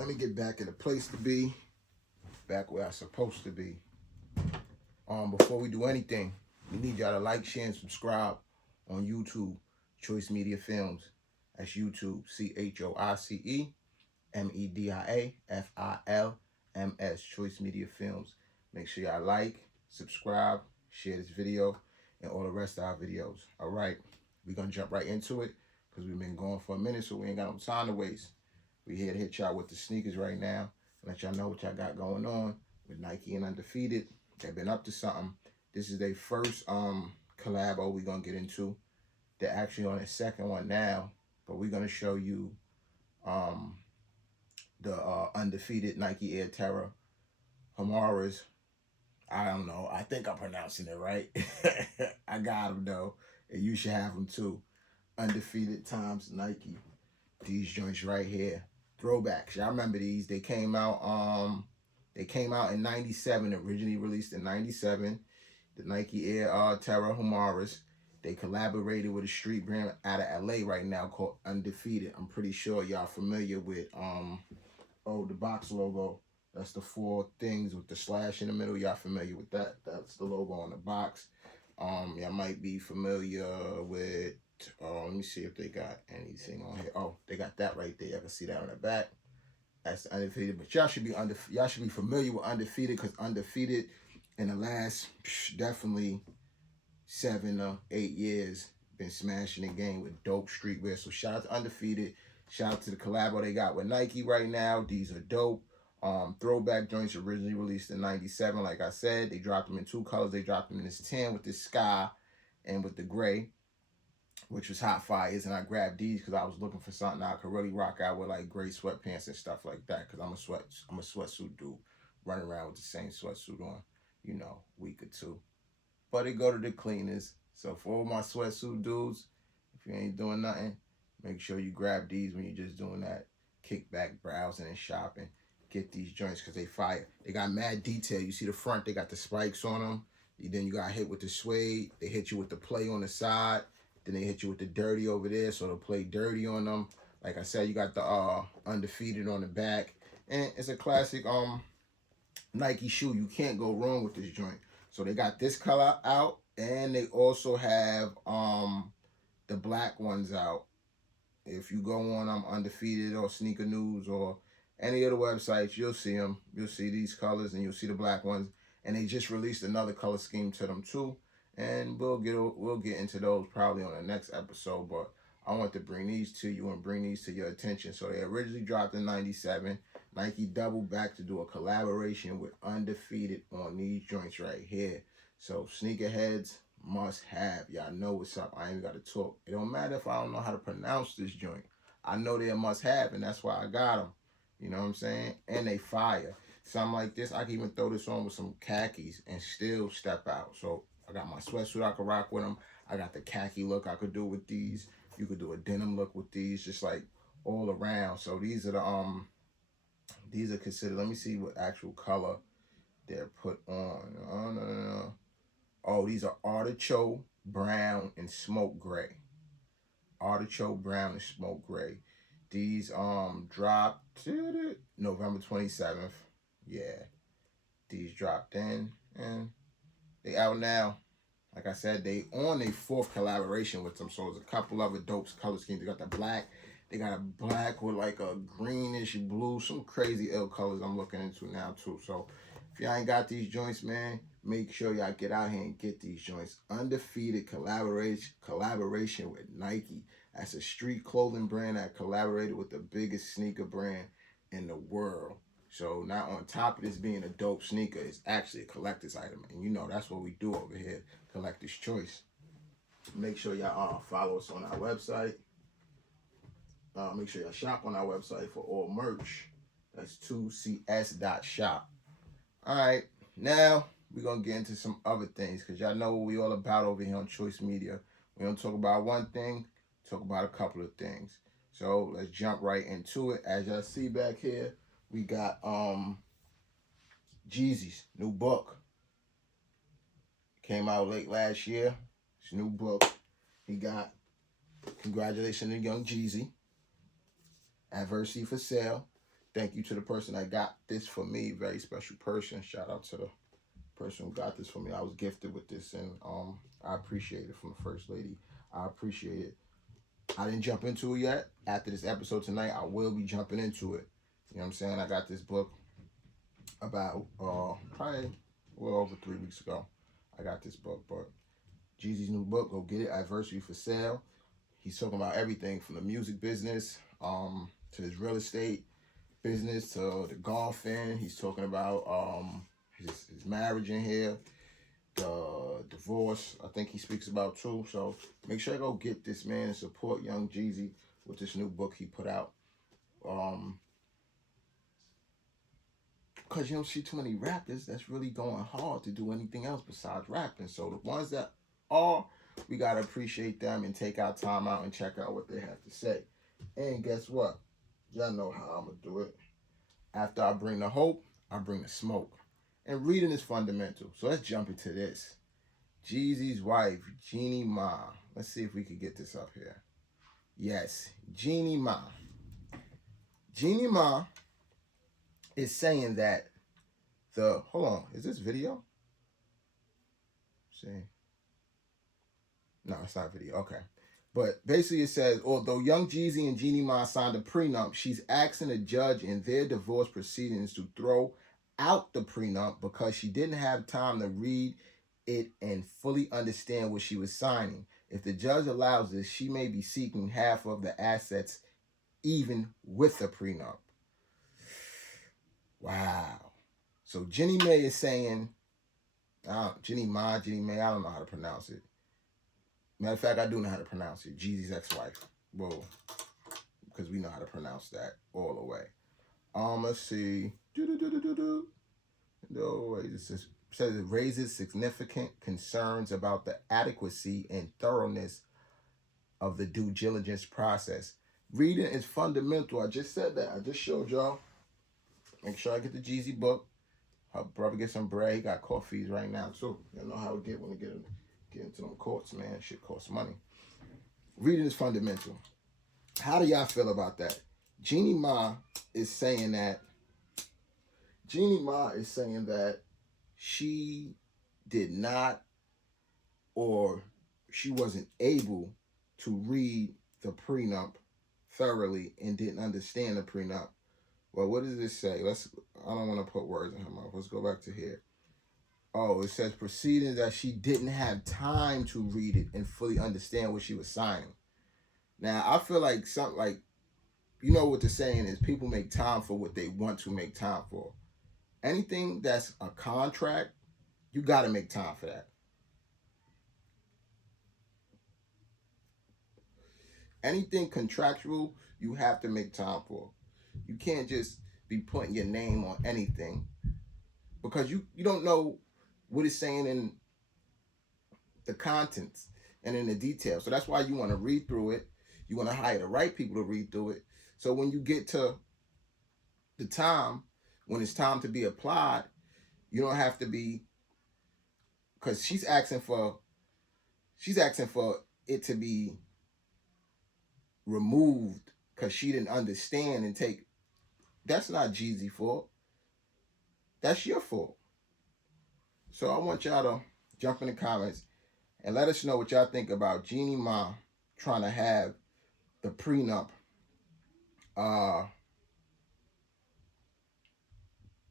let me get back in the place to be, back where I'm supposed to be. Before we do anything, we need y'all to like, share, and subscribe on YouTube, Choice Media Films. That's YouTube, ChoiceMediaFilms, Choice Media Films. Make sure y'all like, subscribe, share this video, and all the rest of our videos. All right, we're going to jump right into it because we've been going for a minute, so we ain't got no time to waste. We here to hit y'all with the sneakers right now, let y'all know what y'all got going on with Nike and Undefeated. They've been up to something. This is their first collabo we're going to get into. They're actually on their second one now, but we're going to show you the Undefeated Nike Air Terror Humara's. I don't know. I think I'm pronouncing it right. I got them though, and you should have them too. Undefeated times Nike. These joints right here, throwbacks. Y'all remember these? They came out. They came out in '97. Originally released in '97. The Nike Air Terror Humara's. They collaborated with a street brand out of LA right now called Undefeated. I'm pretty sure y'all familiar with the box logo. That's the four things with the slash in the middle. Y'all familiar with that? That's the logo on the box. Y'all might be familiar with, let me see if they got anything on here. Oh, they got that right there. I can see that on the back. That's the Undefeated. But y'all should be familiar with Undefeated, because Undefeated in the last definitely 7 or 8 years been smashing the game with dope streetwear. So shout out to Undefeated. Shout out to the collabo they got with Nike right now. These are dope. Throwback joints originally released in '97. Like I said, they dropped them in 2 colors. They dropped them in this tan with this sky and with the gray, which was hot fires. And I grabbed these because I was looking for something I could really rock out with, like gray sweatpants and stuff like that. Because I'm a sweatsuit dude, running around with the same sweatsuit on, week or 2. But it go to the cleaners. So for all my sweatsuit dudes, if you ain't doing nothing, make sure you grab these when you're just doing that kickback browsing and shopping. Get these joints because they fire. They got mad detail. You see the front, they got the spikes on them. Then you got hit with the suede. They hit you with the play on the side. Then they hit you with the dirty over there, so they'll play dirty on them. Like I said, you got the Undefeated on the back. And it's a classic Nike shoe. You can't go wrong with this joint. So they got this color out, and they also have the black ones out. If you go on Undefeated or Sneaker News or any of the websites, you'll see them. You'll see these colors, and you'll see the black ones. And they just released another color scheme to them too. And we'll get into those probably on the next episode. But I want to bring these to you and bring these to your attention. So they originally dropped in '97. Nike doubled back to do a collaboration with Undefeated on these joints right here. So sneakerheads must have. Y'all know what's up. I ain't got to talk. It don't matter if I don't know how to pronounce this joint. I know they're a must have, and that's why I got them. You know what I'm saying? And they fire. Something like this, I can even throw this on with some khakis and still step out. So I got my sweatsuit I could rock with them. I got the khaki look I could do with these. You could do a denim look with these, just like all around. So these are considered, let me see what actual color they're put on. Oh, no. Oh, these are artichoke brown and smoke gray. Artichoke brown and smoke gray. These dropped November 27th. Yeah. These dropped in and they out now. Like I said, they on their 4th collaboration with them. So there's a couple other dope color schemes. They got the black. They got a black with like a greenish blue. Some crazy ill colors I'm looking into now too. So if y'all ain't got these joints, man, make sure y'all get out here and get these joints. Undefeated collaboration with Nike. That's a street clothing brand that collaborated with the biggest sneaker brand in the world. So now on top of this being a dope sneaker, it's actually a collector's item. And that's what we do over here, Collector's Choice. Make sure y'all follow us on our website. Make sure y'all shop on our website for all merch. That's 2cs.shop. All right, now we're going to get into some other things because y'all know what we all about over here on Choice Media. We don't talk about one thing, talk about a couple of things. So let's jump right into it. As y'all see back here, we got Jeezy's new book. Came out late last year. His new book. He got Congratulations to Young Jeezy. Adversity for Sale. Thank you to the person that got this for me. Very special person. Shout out to the person who got this for me. I was gifted with this, and I appreciate it from the first lady. I appreciate it. I didn't jump into it yet. After this episode tonight, I will be jumping into it. You know what I'm saying? I got this book about probably well over 3 weeks ago. I got this book, but Jeezy's new book, go get it. Adversity for Sale. He's talking about everything from the music business to his real estate business to the golfing. He's talking about his marriage in here, the divorce. I think he speaks about too. So make sure I go get this, man, and support young Jeezy with this new book he put out. Because you don't see too many rappers that's really going hard to do anything else besides rapping. So the ones that are, we got to appreciate them and take our time out and check out what they have to say. And guess what? Y'all know how I'm going to do it. After I bring the hope, I bring the smoke. And reading is fundamental. So let's jump into this. Jeezy's wife, Jeannie Ma. Let's see if we can get this up here. Yes, Jeannie Ma. Jeannie Ma is saying that hold on, is this video? See? No, it's not video. Okay. But basically it says, although young Jeezy and Jeannie Ma signed a prenup, she's asking the judge in their divorce proceedings to throw out the prenup because she didn't have time to read it and fully understand what she was signing. If the judge allows this, she may be seeking half of the assets even with the prenup. Wow. So Jeannie Mae is saying, Jeannie May, I don't know how to pronounce it. Matter of fact, I do know how to pronounce it. Jeezy's ex-wife. Well, because we know how to pronounce that all the way. Let's see. No, wait, it says it raises significant concerns about the adequacy and thoroughness of the due diligence process. Reading is fundamental. I just said that. I just showed y'all. Make sure I get the Jeezy book. Her brother get some bread. He got court fees right now too. You know how we get when we get into them courts, man. Shit costs money. Reading is fundamental. How do y'all feel about that? Jeannie Ma is saying that she did not, or she wasn't able to read the prenup thoroughly and didn't understand the prenup. Well, what does this say? I don't want to put words in her mouth. Let's go back to here. Oh, it says proceedings that she didn't have time to read it and fully understand what she was signing. Now, I feel like you know what the saying is, people make time for what they want to make time for. Anything that's a contract, you got to make time for that. Anything contractual, you have to make time for. You can't just be putting your name on anything because you don't know what it's saying in the contents and in the details. So that's why you want to read through it. You want to hire the right people to read through it. So when you get to the time, when it's time to be applied, you don't have to be, because she's asking for it to be removed because she didn't understand and take. That's not Jeezy's fault. That's your fault. So I want y'all to jump in the comments and let us know what y'all think about Jeannie Ma trying to have the prenup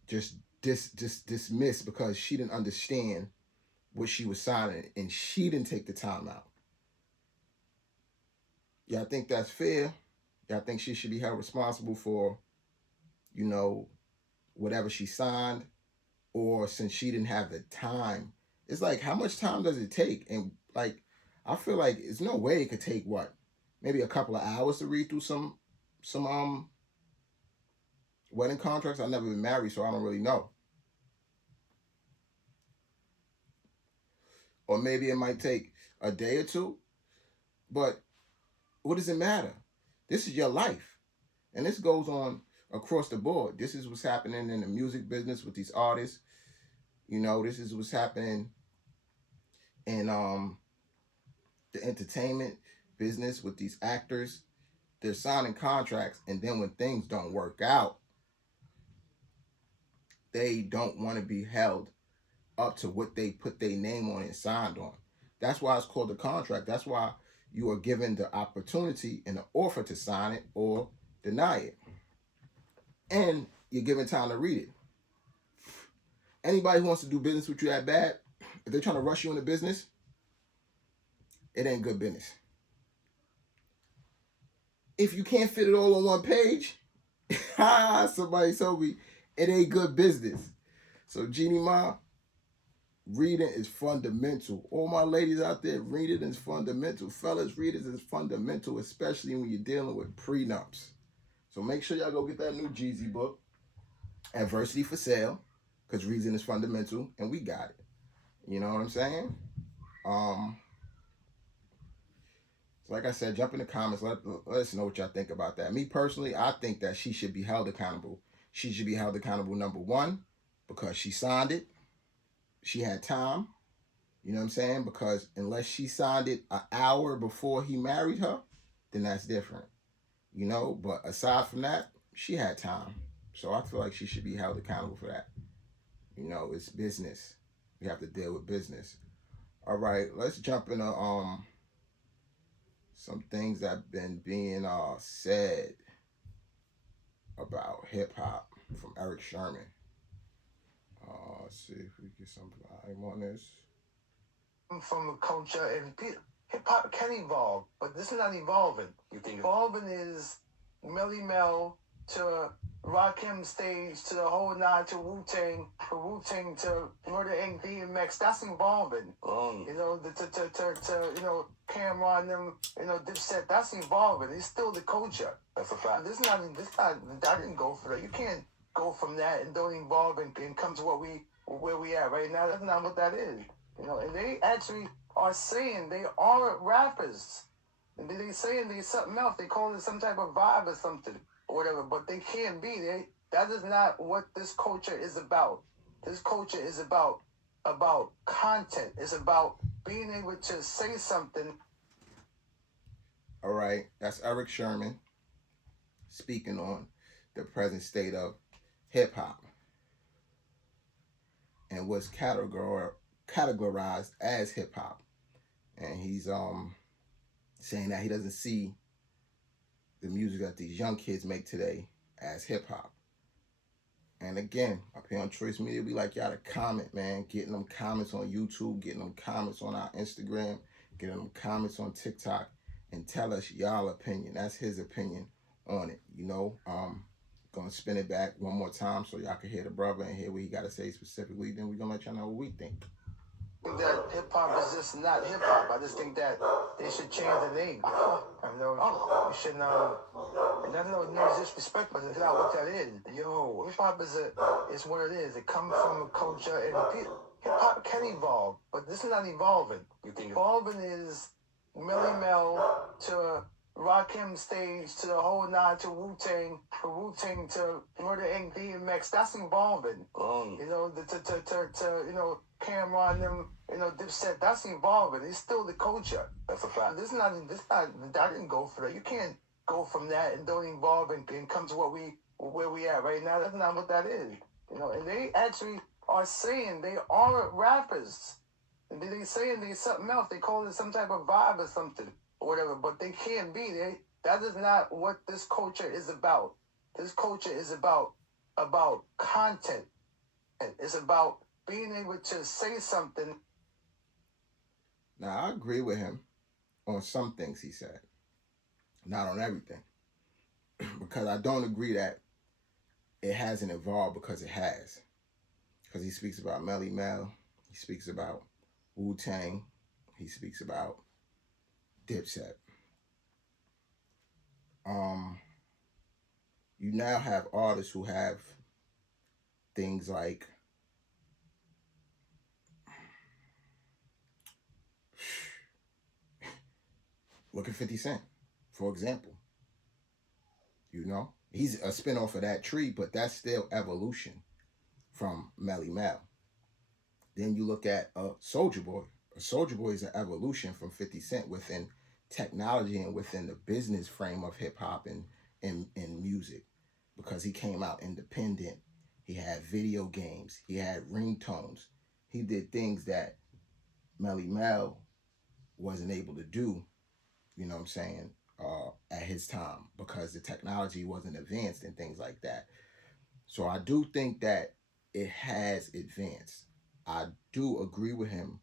just dismissed because she didn't understand what she was signing and she didn't take the time out. Y'all think that's fair? Y'all think she should be held responsible for, whatever she signed? Or since she didn't have the time, it's like, how much time does it take? And I feel like there's no way it could take maybe a couple of hours to read through some wedding contracts. I've never been married, so I don't really know. Or maybe it might take a day or two. But what does it matter? This is your life. And this goes on across the board. This is what's happening in the music business with these artists. This is what's happening in the entertainment business with these actors. They're signing contracts, and then when things don't work out, they don't want to be held up to what they put their name on and signed on. That's why it's called a contract. That's why you are given the opportunity and the offer to sign it or deny it. And you're given time to read it. Anybody who wants to do business with you that bad, if they're trying to rush you into business, it ain't good business. If you can't fit it all on one page, somebody told me it ain't good business. So Jeannie Ma, reading is fundamental. All my ladies out there, reading is fundamental. Fellas, reading is fundamental, especially when you're dealing with prenups. So make sure y'all go get that new Jeezy book, Adversity for Sale, because reason is fundamental, and we got it. You know what I'm saying? So like I said, jump in the comments. Let us know what y'all think about that. Me personally, I think that she should be held accountable. She should be held accountable, number one, because she signed it. She had time. You know what I'm saying? Because unless she signed it an hour before he married her, then that's different. You know, but aside from that, she had time. So I feel like she should be held accountable for that. You know, it's business. We have to deal with business. All right, let's jump into some things that have been being said about hip hop from Eric Sherman. Let's see if we get some time on this. From a culture, and hip hop can evolve, but this is not evolving. You think evolving is Melly Mel to Rakim stage to the whole nine to Wu-Tang, Wu-Tang to Murder Inc. DMX. That's evolving. You know, you know, Cameron them, you know, Dipset. That's evolving. It's still the culture. That's a fact. This not. I didn't go for that. You can't go from that and don't evolve and come to where we at right now. That's not what that is. You know, and they actually are saying they are rappers. And they saying they something else. They call it some type of vibe or something or whatever. But they can't be. That is not what this culture is about. This culture is about content. It's about being able to say something. All right, that's Eric Sherman speaking on the present state of hip hop and what's categorized as hip hop. And he's saying that he doesn't see the music that these young kids make today as hip hop. And again, up here on Choice Media, we like y'all to comment, man. Getting them comments on YouTube, getting them comments on our Instagram, getting them comments on TikTok, and tell us y'all opinion. That's his opinion on it. You know, gonna spin it back one more time so y'all can hear the brother and hear what he got to say specifically. Then we're gonna let y'all know what we think. That hip hop is just not hip hop. I just think that they should change the name. I know we should and that's no disrespect, but it's not what that is. Yo, hip hop is what it is. It comes from a culture, and hip hop can evolve, but this is not evolving. You think evolving is Melly Mel to Rakim stage to the whole nine to Wu-Tang to Murder Inc. DMX. That's evolving. You know, you know, Cameron them, you know, Dipset. That's evolving. It's still the culture. That's a fact. This not. I didn't go for that. You can't go from that and don't evolve and come to where we at right now. That's not what that is. You know, and they actually are saying they are rappers. And they saying they something else. They call it some type of vibe or something or whatever. But they can't be. That is not what this culture is about. This culture is about content. It's about being able to say something. Now, I agree with him on some things he said, not on everything, because I don't agree that it hasn't evolved, because it has. Because he speaks about Melly Mel, he speaks about Wu-Tang, he speaks about Dipset. You now have artists who have things like look at 50 Cent, for example. You know, he's a spinoff of that tree, but that's still evolution from Melly Mel. Then you look at Soulja Boy. Soulja Boy is an evolution from 50 Cent within technology and within the business frame of hip hop and music, because he came out independent. He had video games. He had ringtones. He did things that Melly Mel wasn't able to do, you know what I'm saying, at his time because the technology wasn't advanced and things like that. So I do think that it has advanced. I do agree with him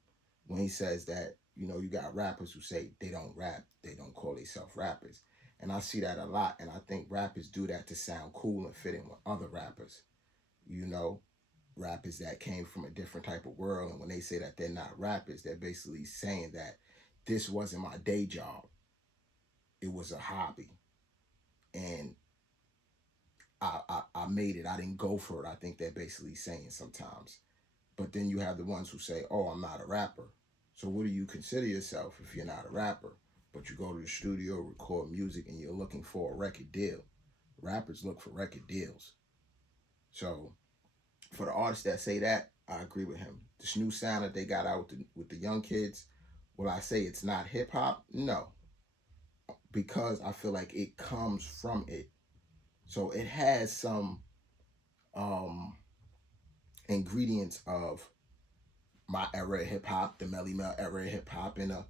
when he says that, you know, you got rappers who say they don't rap, they don't call themselves rappers. And I see that a lot. And I think rappers do that to sound cool and fit in with other rappers. You know, rappers that came from a different type of world. And when they say that they're not rappers, they're basically saying that this wasn't my day job. It was a hobby. And I made it. I didn't go for it. I think they're basically saying sometimes. But then you have the ones who say, oh, I'm not a rapper. So what do you consider yourself if you're not a rapper? But you go to the studio, record music, and you're looking for a record deal. Rappers look for record deals. So for the artists that say that, I agree with him. This new sound that they got out with the young kids, will I say it's not hip hop? No, because I feel like it comes from it. So it has some um, ingredients of my era of hip hop, the Melly Mel era of hip hop, and a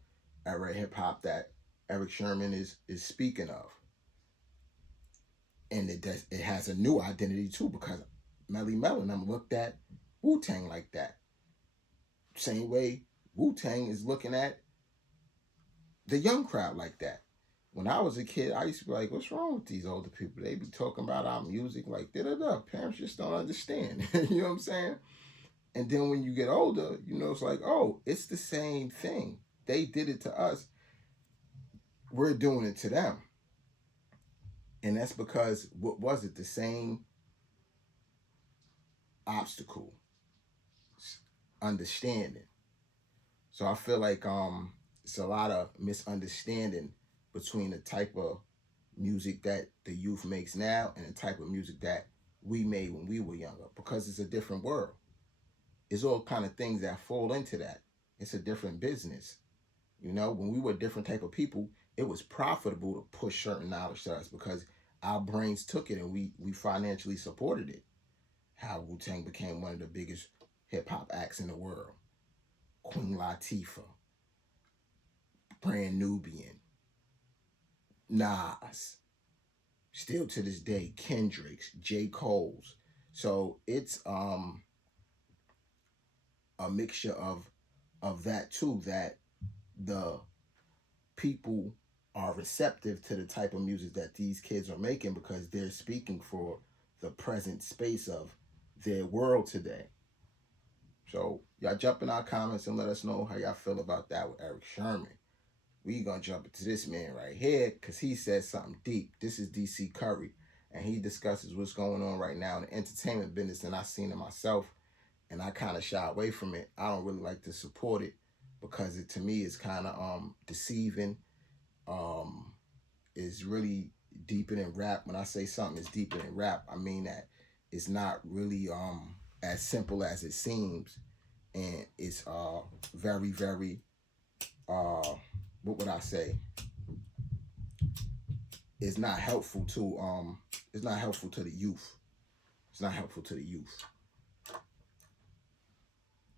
era of hip hop that Eric Sherman is speaking of, and it has a new identity too because Melly Mel and them looked at Wu Tang like that, same way Wu Tang is looking at the young crowd like that. When I was a kid, I used to be like, "What's wrong with these older people? They be talking about our music like da da da." Parents just don't understand. You know what I'm saying? And then when you get older, you know, it's like, oh, it's the same thing. They did it to us. We're doing it to them. And that's because, what was it? The same obstacle, understanding. So I feel like it's a lot of misunderstanding between the type of music that the youth makes now and the type of music that we made when we were younger because it's a different world. It's all kind of things that fall into that. It's a different business. You know, when we were a different type of people, it was profitable to push certain knowledge to us because our brains took it and we financially supported it. How Wu Tang became one of the biggest hip hop acts in the world. Queen Latifah, Brand Nubian, Nas, still to this day, Kendrick's, J. Cole's. So it's a mixture of that too, that the people are receptive to the type of music that these kids are making because they're speaking for the present space of their world today. So y'all jump in our comments and let us know how y'all feel about that with Eric Sherman. We gonna jump into this man right here because he says something deep. This is DC Curry, and he discusses what's going on right now in the entertainment business, and I've seen it myself, and I kind of shy away from it. I don't really like to support it because it to me is kind of deceiving. Um, is really deeper than rap. When I say something is deeper than rap, I mean that it's not really as simple as it seems, and it's very very what would I say? It's not helpful to it's not helpful to the youth. It's not helpful to the youth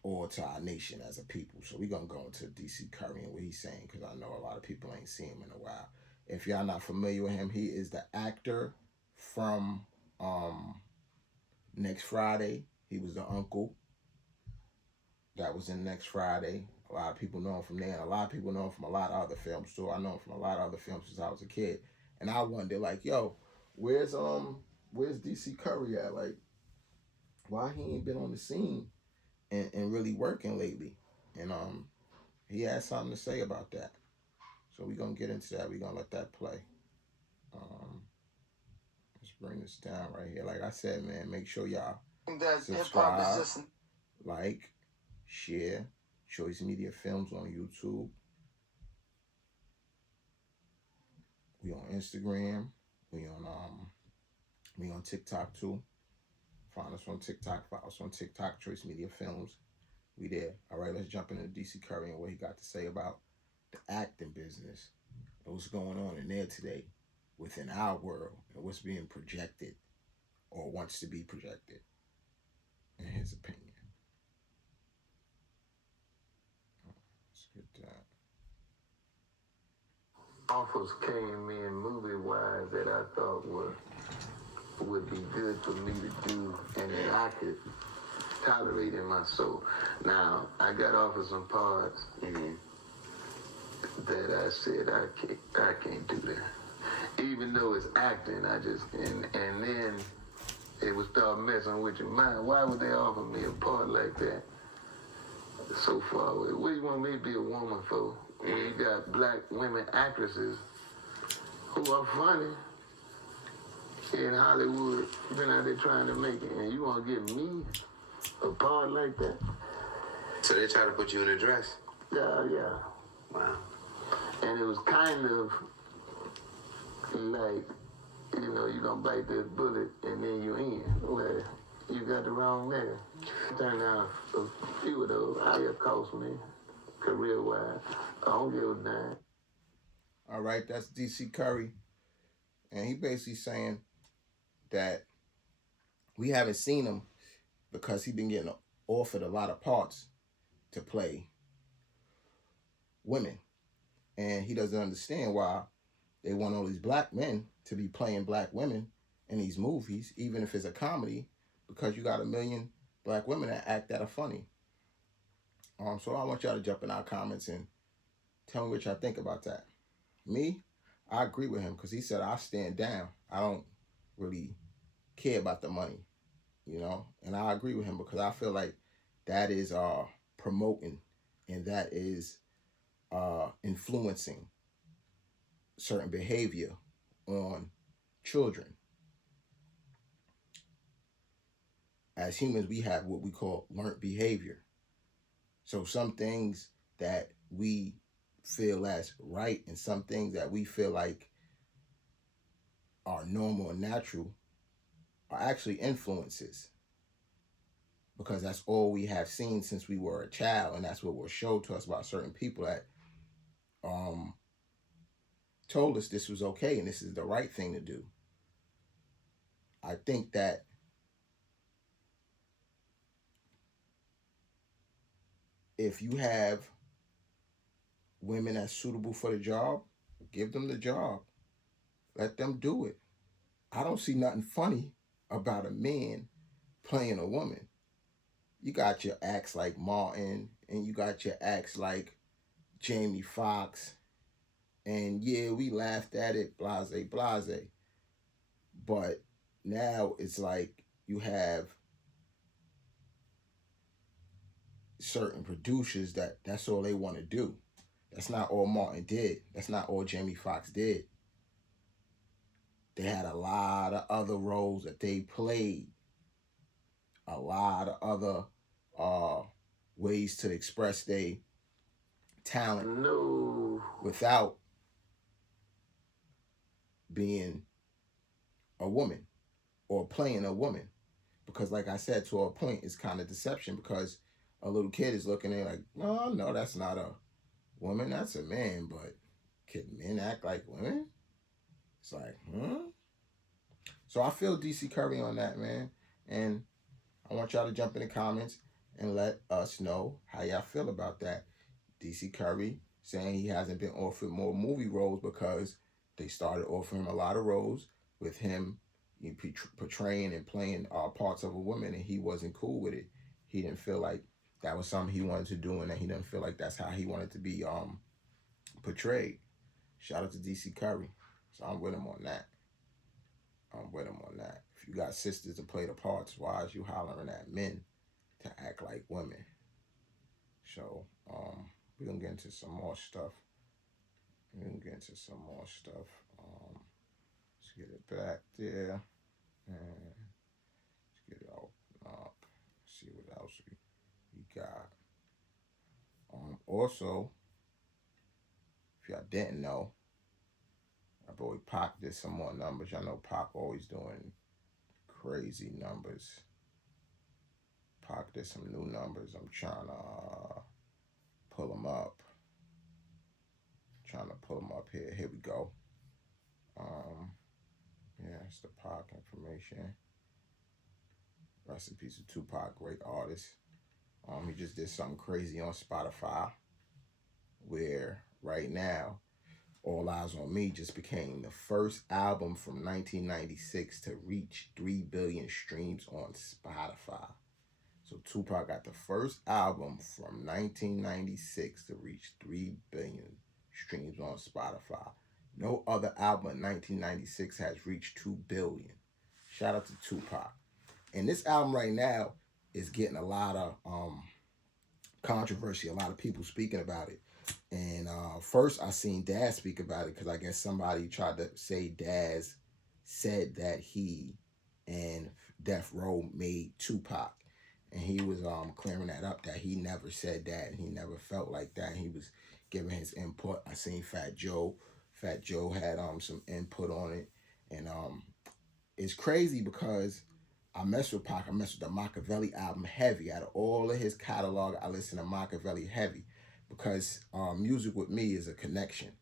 or to our nation as a people. So we're gonna go into DC Curry and what he's saying because I know a lot of people ain't seen him in a while. If y'all not familiar with him, he is the actor from Next Friday. He was the uncle that was in Next Friday. A lot of people know him from there, and a lot of people know him from a lot of other films too. I know him from a lot of other films since I was a kid. And I wonder, like, yo, where's DC Curry at? Like, why he ain't been on the scene and really working lately? And he had something to say about that. So we're gonna get into that. We're gonna let that play. Um, let's bring this down right here. Like I said, man, make sure y'all subscribe, like, share Choice Media Films on YouTube. We on Instagram. We on TikTok too. Find us on TikTok. Follow us on TikTok, Choice Media Films. We there. All right, let's jump into DC Curry and what he got to say about the acting business and what's going on in there today within our world and what's being projected or wants to be projected. in his opinion. Let's get that. Offers came in movie-wise that I thought would be good for me to do and that I could tolerate in my soul. Now, I got offered some parts that I said I can't do that. Even though it's acting, I just, and then it would start messing with your mind. Why would they offer me a part like that so far away? What do you want me to be a woman for? When you got black women actresses who are funny in Hollywood, been out there trying to make it, and you want to give me a part like that? So they try to put you in a dress? Yeah. Wow. And it was kind of like, you know, you gonna bite that bullet and then you in. Well, you got the wrong nigga. Turned out a few of those. It cost me, career-wise. I don't give a damn. All right, that's DC Curry. And he basically saying that we haven't seen him because he been getting offered a lot of parts to play women. And he doesn't understand why they want all these black men to be playing black women in these movies, even if it's a comedy, because you got a million black women that act that are funny. So I want y'all to jump in our comments and tell me what y'all think about that. Me, I agree with him because he said I stand down. I don't really care about the money, you know? And I agree with him because I feel like that is promoting and that is influencing certain behavior on children. As humans, we have what we call learned behavior. So some things that we feel as right and some things that we feel like are normal and natural are actually influences, because that's all we have seen since we were a child, and that's what was showed to us about certain people that told us this was okay and this is the right thing to do. I think that if you have women that's suitable for the job, give them the job. Let them do it. I don't see nothing funny about a man playing a woman. You got your acts like Martin, and you got your acts like Jamie Foxx, and yeah, we laughed at it, blase, blase. But now it's like you have certain producers that's all they want to do. That's not all Martin did. That's not all Jamie Foxx did. They had a lot of other roles that they played. A lot of other ways to express their talent without being a woman or playing a woman. Because like I said, to a point, it's kind of deception, because a little kid is looking at it like, oh, no, that's not a woman, that's a man. But can men act like women? It's like, So I feel DC Curry on that, man. And I want y'all to jump in the comments and let us know how y'all feel about that. DC Curry saying he hasn't been offered more movie roles because they started offering him a lot of roles with him portraying and playing parts of a woman, and he wasn't cool with it. He didn't feel like that was something he wanted to do, and that he didn't feel like that's how he wanted to be portrayed. Shout out to DC Curry. So I'm with him on that. If you got sisters to play the parts, why is you hollering at men to act like women? So we're gonna get into some more stuff. Let's get it back there. And let's get it open up. See what else we got. Also, if y'all didn't know, our boy Pac did some more numbers. Y'all know Pac always doing crazy numbers. Pac did some new numbers. I'm trying to pull them up. Here. Here we go. Yeah, it's the Pac information. Rest in peace to Tupac, great artist. He just did something crazy on Spotify where right now All Eyes on Me just became the first album from 1996 to reach 3 billion streams on Spotify. So Tupac got the first album from 1996 to reach 3 billion streams on Spotify. No other album in 1996 has reached 2 billion. Shout out to Tupac. And this album right now is getting a lot of controversy, a lot of people speaking about it. And first I seen Daz speak about it because I guess somebody tried to say Daz said that he and Death Row made Tupac. And he was clearing that up, that he never said that and he never felt like that. He was giving his input. I seen Fat Joe. Fat Joe had some input on it. And it's crazy because I mess with Pac. I mess with the Machiavelli album heavy. Out of all of his catalog, I listen to Machiavelli heavy because music with me is a connection.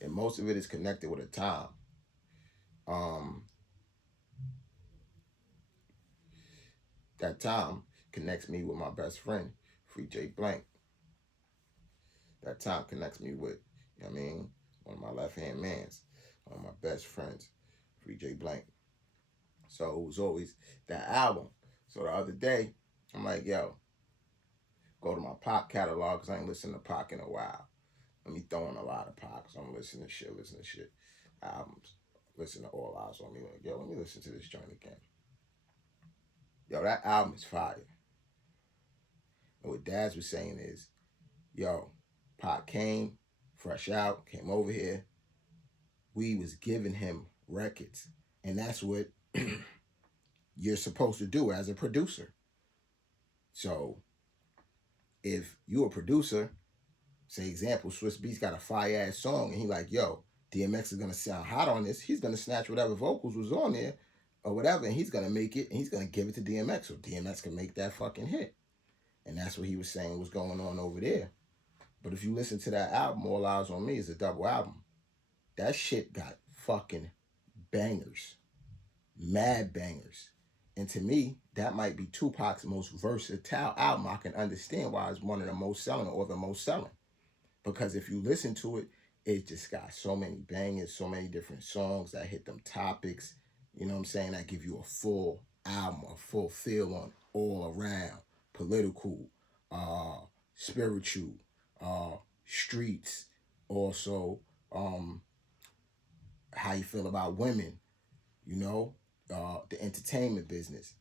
And most of it is connected with a time. That time connects me with my best friend, Free J Blank. That time connects me with, you know what I mean, one of my left-hand mans, one of my best friends, Free J Blank. So it was always that album. So the other day, I'm like, yo, go to my Pac catalog because I ain't listened to Pac in a while. Let me throw in a lot of Pac because I'm listening to shit, albums. Listen to All Eyes on Me. Like, yo, let me listen to this joint again. Yo, that album is fire. And what Daz was saying is, yo, Pac came, fresh out, came over here. We was giving him records. And that's what you're supposed to do as a producer. So if you a producer, say example, Swiss Beats got a fire ass song and he like, yo, DMX is gonna sound hot on this. He's gonna snatch whatever vocals was on there or whatever, and he's gonna make it and he's gonna give it to DMX so DMX can make that fucking hit. And that's what he was saying was going on over there. But if you listen to that album, All Eyes on Me is a double album. That shit got fucking bangers. Mad bangers. And to me, that might be Tupac's most versatile album. I can understand why it's one of the most selling or the most selling. Because if you listen to it, it just got so many bangers, so many different songs that hit them topics. You know what I'm saying? That give you a full album, a full feel on all around. Political, spiritual, streets. Also, how you feel about women, you know, the entertainment business.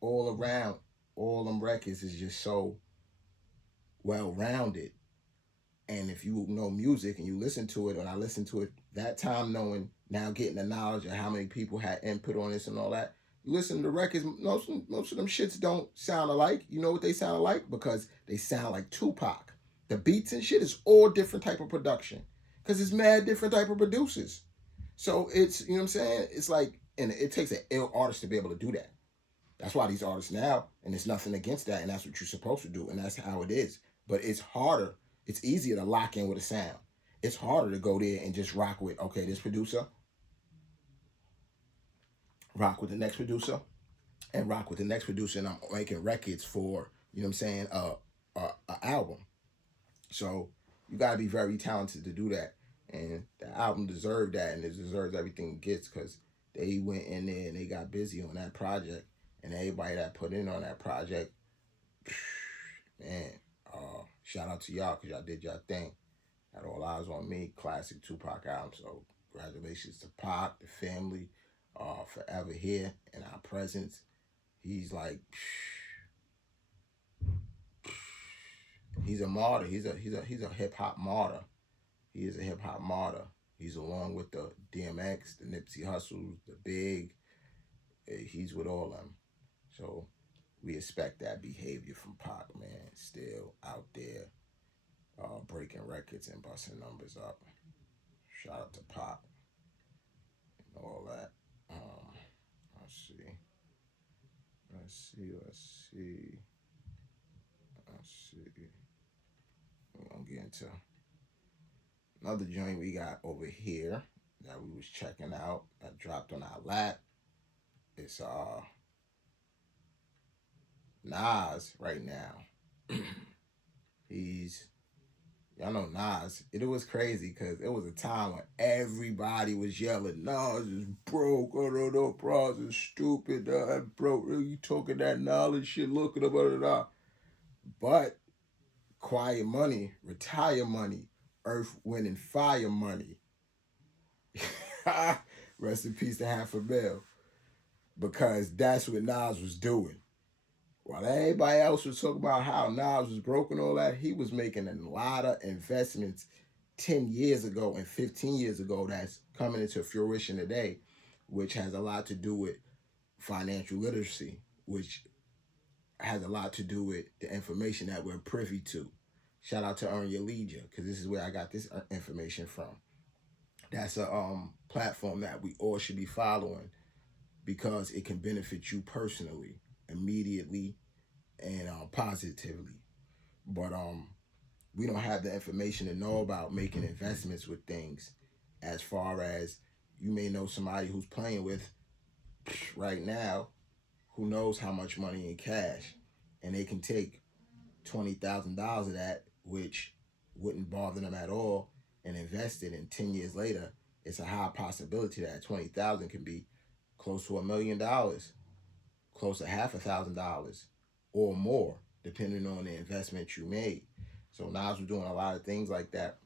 All around, all them records is just so well-rounded. And if you know music and you listen to it, and I listened to it that time knowing, now getting the knowledge of how many people had input on this and all that, you listen to the records, most of them shits don't sound alike. You know what they sound alike? Because they sound like Tupac. The beats and shit is all different type of production. Because it's mad different type of producers. So it's, you know what I'm saying? It's like, and it takes an ill artist to be able to do that. That's why these artists now, and it's nothing against that, and that's what you're supposed to do, and that's how it is. But it's harder. It's easier to lock in with a sound. It's harder to go there and just rock with, okay, this producer, rock with the next producer, and rock with the next producer, and I'm making records for, you know what I'm saying, a album. So you gotta be very talented to do that. And the album deserved that, and it deserves everything it gets because they went in there and they got busy on that project. And everybody that put in on that project, man, shout out to y'all because y'all did y'all thing. Had All Eyes on Me, classic Tupac album. So congratulations to Pac, the family, forever here in our presence. He's like, he's a martyr. He's a hip hop martyr. He is a hip hop martyr. He's along with the DMX, the Nipsey Hussles, the Big. He's with all of them. So we expect that behavior from Pac, man. Still out there breaking records and busting numbers up. Shout out to Pac and all that. Let's see. We're going to get into another joint we got over here that we was checking out that dropped on our lap. It's Nas right now. He's Y'all know Nas. It was crazy because it was a time when everybody was yelling, Nas is broke, oh no, no, bros is stupid, broke, you talking that knowledge shit, look at it, But Quiet Money, Retire Money, Earth, Wind, and Fire Money. Rest in peace to $500,000. Because that's what Nas was doing. While everybody else was talking about how Nas was broke and all that, he was making a lot of investments 10 years ago and 15 years ago that's coming into fruition today, which has a lot to do with financial literacy, which has a lot to do with the information that we're privy to. Shout out to Earn Your Leisure, because this is where I got this information from. That's a platform that we all should be following because it can benefit you personally, immediately, and positively. But we don't have the information to know about making investments with things, as far as you may know somebody who's playing with right now who knows how much money in cash, and they can take $20,000 of that, which wouldn't bother them at all, and invest it. And 10 years later, it's a high possibility that 20,000 can be close to $1,000,000, close to $500,000, or more, depending on the investment you made. So Nas was doing a lot of things like that,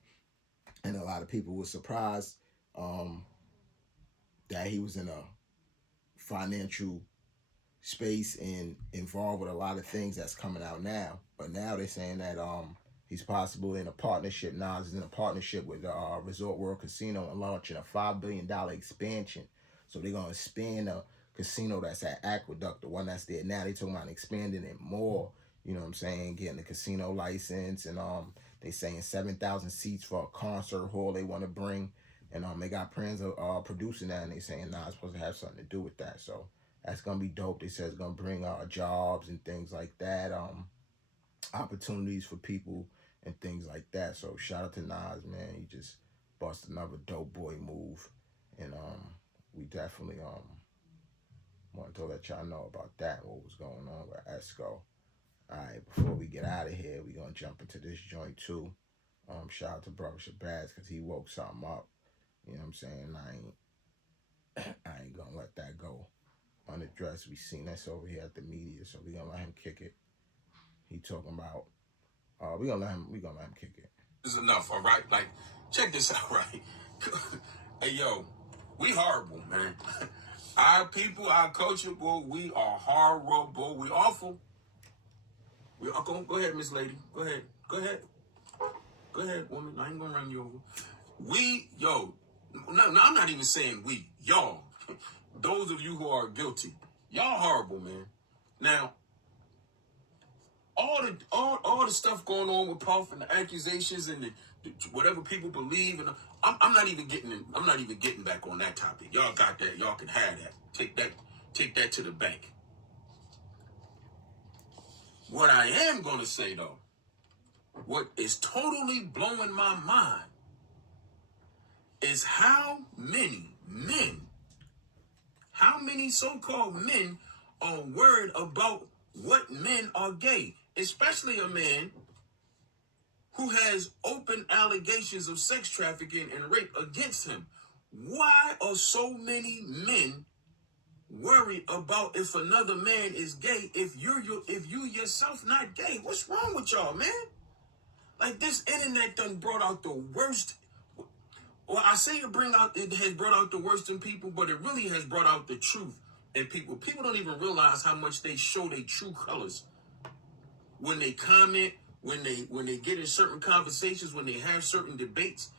and a lot of people were surprised that he was in a financial space and involved with a lot of things that's coming out now. But now they're saying that he's possible in a partnership. Nas is in a partnership with Resort World Casino and launching a $5 billion expansion. So they're gonna expand a casino that's at Aqueduct, the one that's there now. They talking about expanding it more. You know what I'm saying? Getting a casino license, and they saying 7,000 seats for a concert hall they want to bring, and they got plans of producing that, and they saying Nas supposed to have something to do with that. So that's gonna be dope. They said it's gonna bring jobs and things like that, opportunities for people and things like that. So shout out to Nas, man. He just bust another dope boy move, and we definitely wanted to let y'all know about that, what was going on with Esco. All right, before we get out of here, we're gonna jump into this joint too. Shout out to Brother Shabazz because he woke something up. You know what I'm saying? I ain't gonna let that go unaddressed. We seen this over here at the media, so we gonna let him kick it. He talking about we gonna let him kick it. This is enough, all right? Like, check this out, right? Hey, yo, we horrible, man. Our people, our culture, boy, we are horrible. We awful. We are go ahead, Miss Lady. Go ahead. Go ahead, woman. I ain't gonna run you over. No, I'm not even saying we. Y'all. Those of you who are guilty. Y'all horrible, man. Now, all the stuff going on with Puff and the accusations and the whatever people believe, and I'm not even getting back on that topic. Y'all got that. Y'all can have that. Take that to the bank. What I am gonna say though, what is totally blowing my mind is how many so-called men are worried about what men are gay, especially a man who has open allegations of sex trafficking and rape against him. Why are so many men worried about if another man is gay if you yourself not gay? What's wrong with y'all, man? Like, this internet done brought out the worst. Well, I say it has brought out the worst in people, but it really has brought out the truth in people. People don't even realize how much they show their true colors when they comment, when they get in certain conversations, when they have certain debates.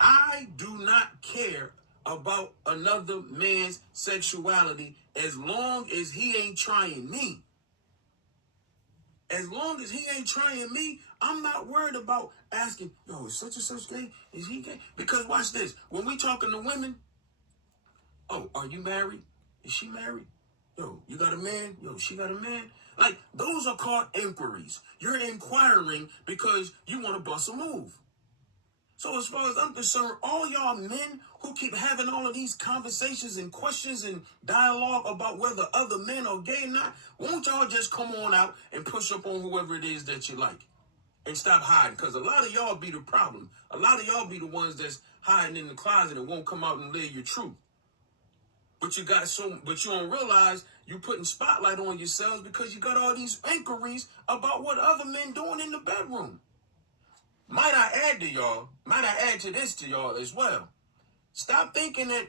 I do not care about another man's sexuality as long as he ain't trying me. As long as he ain't trying me, I'm not worried about asking, yo, is such and such gay? Is he gay? Because watch this. When we talking to women, oh, are you married? Is she married? Yo, you got a man? Yo, she got a man? Like, those are called inquiries. You're inquiring because you want to bust a move. So as far as I'm concerned, all y'all men who keep having all of these conversations and questions and dialogue about whether other men are gay or not, won't y'all just come on out and push up on whoever it is that you like? And stop hiding, because a lot of y'all be the problem. A lot of y'all be the ones that's hiding in the closet and won't come out and live your truth. But you don't realize you putting spotlight on yourselves because you got all these inquiries about what other men doing in the bedroom. Might I add to this to y'all as well. Stop thinking that,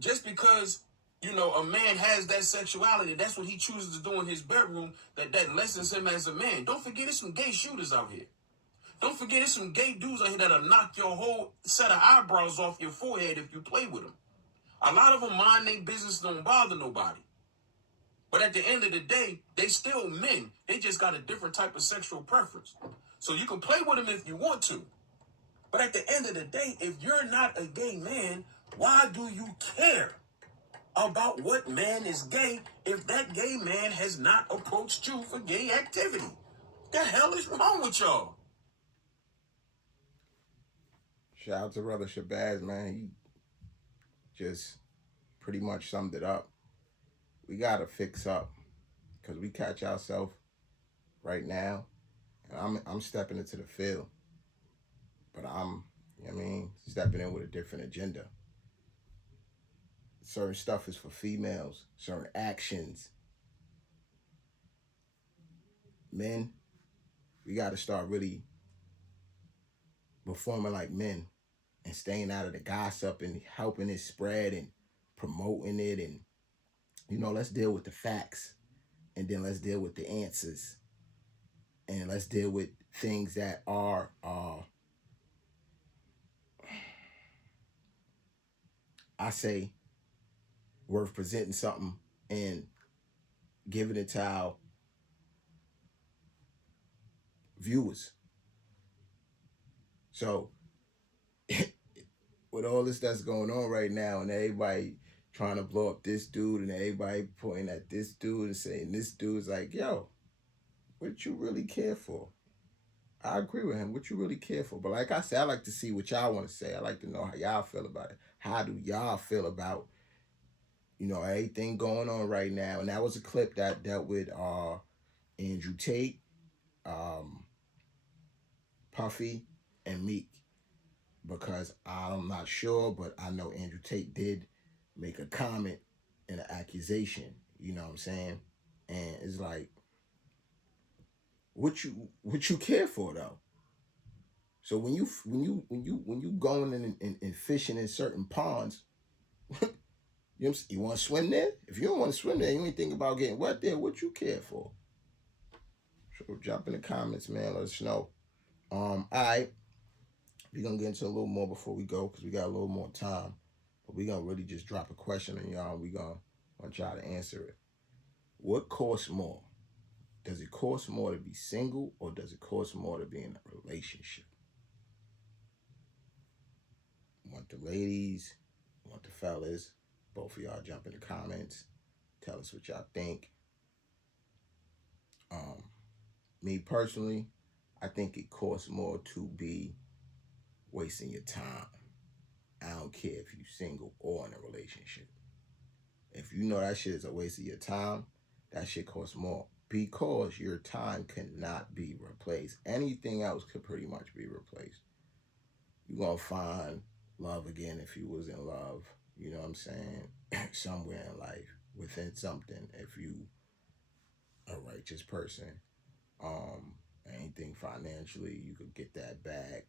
just because, a man has that sexuality, that's what he chooses to do in his bedroom, that lessens him as a man. Don't forget there's some gay shooters out here. Don't forget there's some gay dudes out here that'll knock your whole set of eyebrows off your forehead if you play with them. A lot of them mind their business, don't bother nobody. But at the end of the day, they still men. They just got a different type of sexual preference. So you can play with them if you want to. But at the end of the day, if you're not a gay man, why do you care about what man is gay if that gay man has not approached you for gay activity? The hell is wrong with y'all? Shout out to Brother Shabazz, man. He just pretty much summed it up. We gotta fix up, because we catch ourselves right now, and I'm stepping into the field, but stepping in with a different agenda. Certain stuff is for females, certain actions. Men, we gotta start really performing like men and staying out of the gossip and helping it spread and promoting it, and let's deal with the facts, and then let's deal with the answers, and let's deal with things that are I say worth presenting something and giving it to our viewers. So with all this that's going on right now, and everybody trying to blow up this dude, and everybody pointing at this dude and saying this dude's like, yo, what you really care for? I agree with him. What you really care for? But like I said, I like to see what y'all want to say. I like to know how y'all feel about it. How do y'all feel about, everything going on right now? And that was a clip that dealt with Andrew Tate, Puffy, and Meek. Because I'm not sure, but I know Andrew Tate did make a comment and an accusation. You know what I'm saying? And it's like, what you care for though? So when you going in and fishing in certain ponds, you want to swim there? If you don't want to swim there, you ain't think about getting wet there. What you care for? So drop in the comments, man. Let us know. All right. We're going to get into a little more before we go, because we got a little more time. But we're going to really just drop a question on y'all, and we're going to want y'all to answer it. What costs more? Does it cost more to be single, or does it cost more to be in a relationship? Want the ladies, want the fellas, both of y'all jump in the comments. Tell us what y'all think. Me personally, I think it costs more to be wasting your time. I don't care if you're single or in a relationship. If you know that shit is a waste of your time, that shit costs more, because your time cannot be replaced. Anything else could pretty much be replaced. You're going to find love again if you was in love, you know what I'm saying, somewhere in life, within something, if you a righteous person. Anything financially, you could get that back.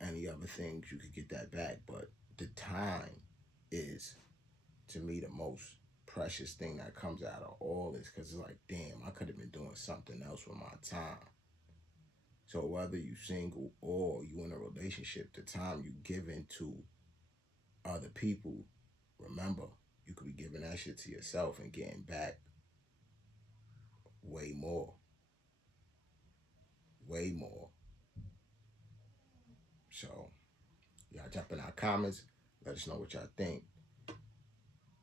Any other things, you could get that back. But the time is, to me, the most precious thing that comes out of all this, because it's like, damn, I could have been doing something else with my time. So whether you single or you in a relationship, the time you give into other people, remember, you could be giving that shit to yourself and getting back way more. Way more. So, y'all jump in our comments. Let us know what y'all think.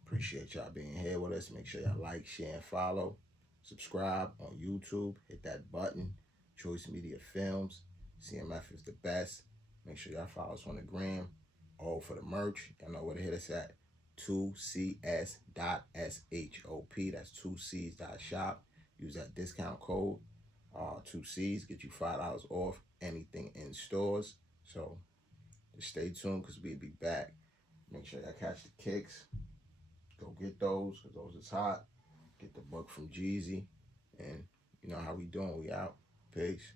Appreciate y'all being here with us. Make sure y'all like, share, and follow. Subscribe on YouTube. Hit that button. Choice Media Films. CMF is the best. Make sure y'all follow us on the gram. All for the merch. Y'all know where to hit us at. 2cs.shop. That's 2cs.shop. Use that discount code. 2Cs get you $5 off anything in stores. So just stay tuned because we'll be back. Make sure y'all catch the kicks. Go get those because those is hot. Get the book from Jeezy. And you know how we doing. We out. Peace.